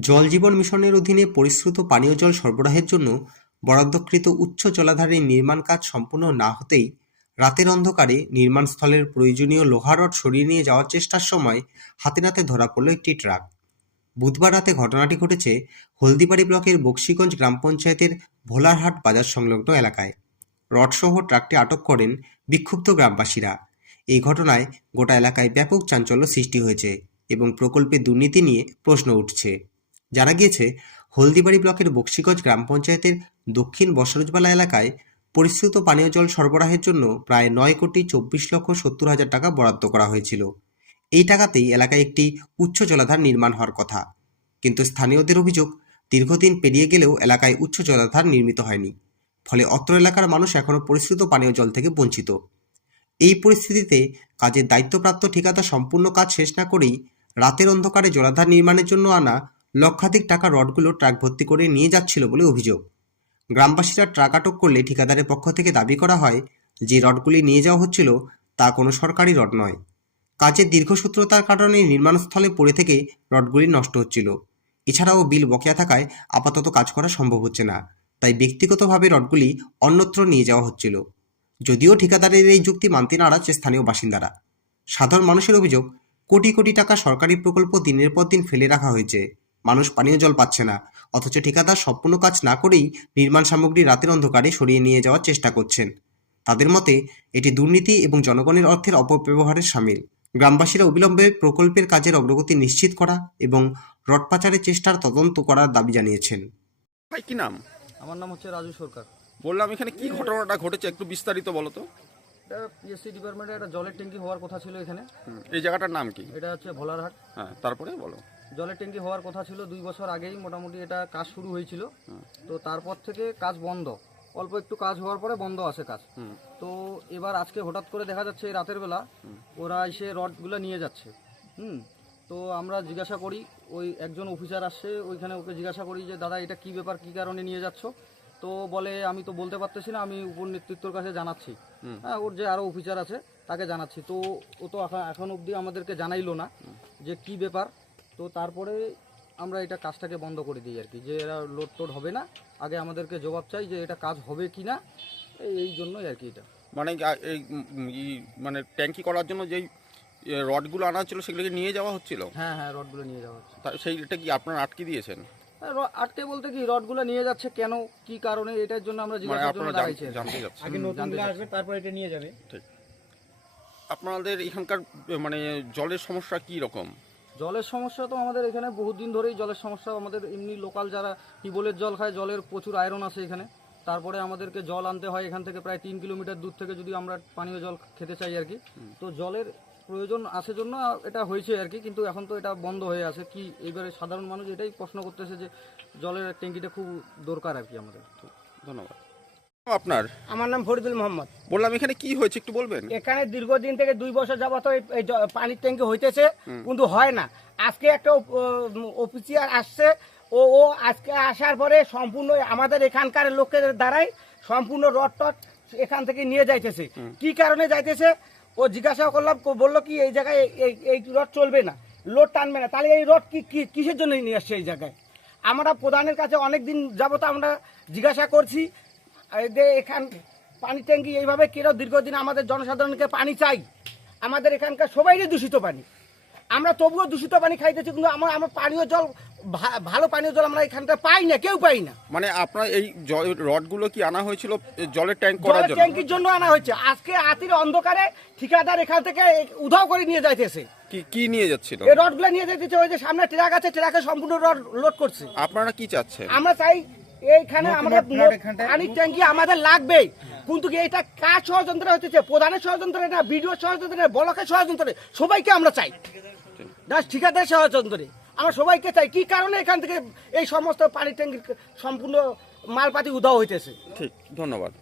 জল জীবন মিশনের অধীনে পরিশ্রুত পানীয় জল সরবরাহের জন্য বরাদ্দকৃত উচ্চ জলাধারের নির্মাণ কাজ সম্পূর্ণ না হতেই রাতের অন্ধকারে নির্মাণস্থলের প্রয়োজনীয় লোহা রড সরিয়ে নিয়ে যাওয়ার চেষ্টার সময় হাতে নাতে ধরা পড়ল একটি ট্রাক। বুধবার রাতে ঘটনাটি ঘটেছে হলদিবাড়ি ব্লকের বক্সিগঞ্জ গ্রাম পঞ্চায়েতের ভোলারহাট বাজার সংলগ্ন এলাকায়। রডসহ ট্রাকটি আটক করেন বিক্ষুব্ধ গ্রামবাসীরা। এই ঘটনায় গোটা এলাকায় ব্যাপক চাঞ্চল্য সৃষ্টি হয়েছে এবং প্রকল্পের দুর্নীতি নিয়ে প্রশ্ন উঠছে। জানা গিয়েছে, হলদিবাড়ি ব্লকের বক্সিগঞ্জ গ্রাম পঞ্চায়েতের দক্ষিণ বসরজবালা এলাকায় পরিশ্রুত পানীয় জল সরবরাহের জন্য প্রায় নয় কোটি চব্বিশ লক্ষ সত্তর হাজার টাকা বরাদ্দ করা হয়েছিল। এই টাকাতেই এলাকায় একটি উচ্চ জলাধার নির্মাণ হওয়ার কথা। কিন্তু স্থানীয়দের অভিযোগ, দীর্ঘদিন পেরিয়ে গেলেও এলাকায় উচ্চ জলাধার নির্মিত হয়নি। ফলে অত্র এলাকার মানুষ এখনও পরিশ্রুত পানীয় জল থেকে বঞ্চিত। এই পরিস্থিতিতে কাজের দায়িত্বপ্রাপ্ত ঠিকাদার সম্পূর্ণ কাজ শেষ না করেই রাতের অন্ধকারে জলাধার নির্মাণের জন্য আনা লক্ষাধিক টাকা রডগুলো ট্রাক ভর্তি করে নিয়ে যাচ্ছিল বলে অভিযোগ। গ্রামবাসীরা ট্রাক আটক করলে ঠিকাদারের পক্ষ থেকে দাবি করা হয়, যে রডগুলি নিয়ে যাওয়া হচ্ছিল তা কোনো সরকারি রড নয়। কাজের দীর্ঘসূত্রতার কারণে নির্মাণস্থলে পড়ে থেকে রডগুলি নষ্ট হচ্ছিল। এছাড়াও বিল বকেয়া থাকায় আপাতত কাজ করা সম্ভব হচ্ছে না, তাই ব্যক্তিগতভাবে রডগুলি অন্যত্র নিয়ে যাওয়া হচ্ছিল। যদিও ঠিকাদারের এই যুক্তি মানতে নারাজ স্থানীয় বাসিন্দারা। সাধারণ মানুষের অভিযোগ, কোটি কোটি টাকা সরকারি প্রকল্প দিনের পর দিন ফেলে রাখা হয়েছে। মানুষ পানীয় জল পাচ্ছে না। অথচ ঠিকাদার সম্পূর্ণ কাজ না করেই নির্মাণ সামগ্রী রাতের অন্ধকারে সরিয়ে নিয়ে যাওয়ার চেষ্টা করছেন। তাদের মতে এটি দুর্নীতি এবং জনগণের অর্থের অপব্যবহারের সামিল। গ্রামবাসীরা অবিলম্বে প্রকল্পের কাজের অগ্রগতি নিশ্চিত করা এবং রড পাচারের চেষ্টার তদন্ত করার দাবি জানিয়েছেন। ভাই কি নাম? আমার নাম হচ্ছে রাজু সরকার। বললাম এখানে কি ঘটনাটা ঘটেছে একটু বিস্তারিত বলো তো। এটা পিএসসি ডিপার্টমেন্টে একটা জলের ট্যাঙ্কি হওয়ার কথা ছিল এখানে। এই জায়গাটার নাম কি? এটা হচ্ছে ভোলারহাট। হ্যাঁ তারপরে বলো। জলের ট্যাঙ্কি হওয়ার কথা ছিল দুই বছর আগেই মোটামুটি এটা কাজ শুরু হয়েছিল। তো তারপর থেকে কাজ বন্ধ। অল্প একটু কাজ হওয়ার পরে বন্ধ আছে কাজ। তো এবার আজকে হঠাৎ করে দেখা যাচ্ছে এই রাতের বেলা ওরা এসে রডগুলো নিয়ে যাচ্ছে। হুম। তো আমরা জিজ্ঞাসা করি ওই একজন অফিসার আসছে ওইখানে ওকে জিজ্ঞাসা করি যে দাদা এটা কি ব্যাপার? কি কারণে নিয়ে যাচ্ছ? তো বলে আমি তো বলতে পারতেছি না আমি উপর নেতৃত্বর কাছে জানাচ্ছি। হ্যাঁ ওর যে আরও অফিসার আছে তাকে জানাচ্ছি। তো ও তো এখন অবধি আমাদেরকে জানাইলো না যে কি ব্যাপার? তো তারপরে আমরা এটা কাজটাকে বন্ধ করে দিই আর কি যে এরা লোড টোড হবে না। আগে আমাদেরকে জবাব চাই যে এটা কাজ হবে কি না এই- জন্যই আর কি এটা। মানে এই মানে ট্যাঙ্কি করার জন্য যেই রডগুলো আনা হচ্ছিল সেগুলোকে নিয়ে যাওয়া হচ্ছিল? হ্যাঁ হ্যাঁ রডগুলো নিয়ে যাওয়া হচ্ছে। তা সেইটা কি আপনারা আটকে দিয়েছেন? হ্যাঁ, আটকে বলতে কি রডগুলো নিয়ে যাচ্ছে কেন কি কারণে এটার জন্য আমরা মানে জিজ্ঞাসার জন্য আপনারা দাঁড়াইছি জানতে চাচ্ছি। তারপর এটা নিয়ে যাবে। ঠিক। আপনাদের এখানকার মানে জলের সমস্যা কি রকম? জলের সমস্যা তো আমাদের এখানে বহুদিন ধরেই জলের সমস্যা। আমাদের এমনি লোকাল যারা টিউবওয়েলের জল খায় জলের প্রচুর আয়রন আছে এখানে। তারপরে আমাদেরকে জল আনতে হয় এখান থেকে প্রায় তিন কিলোমিটার দূর থেকে যদি আমরা পানীয় জল খেতে চাই আর কি। তো জলের প্রয়োজন আছে জন্য এটা হয়েছে আর কি কিন্তু এখন তো এটা বন্ধ হয়ে আছে। কি এইবারে সাধারণ মানুষ এটাই প্রশ্ন করতেছে যে জলের ট্যাঙ্কিটা খুব দরকার আর কি আমাদের। ধন্যবাদ। আপনার? আমার নাম ফরিদুল মোহাম্মদ। বললাম এখানে কি হয়েছে একটু বলবেন। এখানে দীর্ঘদিন থেকে দুই বছর যাবত এই- পানির ট্যাঙ্কি হইতেছে কিন্তু হয় না। আজকে একটা অফিসিয়ার আসছে ও ও আজকে আসার পরে সম্পূর্ণ আমাদের এখানকার লোকের দ্বারাই সম্পূর্ণ রড টট এখান থেকে নিয়ে যাইতেছে। কি কারণে যাইতেছে? ও জিজ্ঞাসা করলাম বলল কি এই জায়গায় এই- রড চলবে না লোড টানবে না। তাহলে এই রড কি কিসের জন্য নিয়ে আসছে এই জায়গায়? আমরা প্রধানের কাছে অনেক দিন যাবত আমরা জিজ্ঞাসা করছি যে এখান পানি ট্যাঙ্কি এইভাবে কেন দীর্ঘদিন আমাদের জনসাধারণকে পানি চাই। আমাদের এখানকার সবাইরই দূষিত পানি। আমরা তবুও দূষিত পানি খাইতেছি কিন্তু আমার আমার পানীয় জল ভালো পানীয় জল আমরা এখানটা পাই না কেউ পাই না। মানে আপনার এই রডগুলো কি আনা হয়েছিল জলের ট্যাঙ্ক করার জন্য? ট্যাঙ্কির জন্য আনা হয়েছে। আজকে আতির অন্ধকারে ঠিকাদার এখান থেকে উধাও করে নিয়ে যাইতেছে। কি কি নিয়ে যাচ্ছিল? এই রডগুলো নিয়ে যাইতেছে ওই যে সামনে ট্রাক আছে ট্রাকে সম্পূর্ণ রড লোড করছে। আপনারা কি চাচ্ছেন? আমরা চাই এইখানে আমাদের পানির ট্যাঙ্কি আমাদের লাগবে। কিন্তু কি এটা কাজ ষড়যন্ত্র হতেছে প্রধানের ষড়যন্ত্র না বিডিও ষড়যন্ত্র না ব্লকের ষড়যন্ত্র? সবাইকে আমরা চাই। ঠিকাদার ষড়যন্ত্রে। আমরা সবাইকে চাই। কি কারণে এখান থেকে এই সমস্ত পানির ট্যাঙ্কির সম্পূর্ণ মালপাতি উধাও হইতেছে? ঠিক ধন্যবাদ।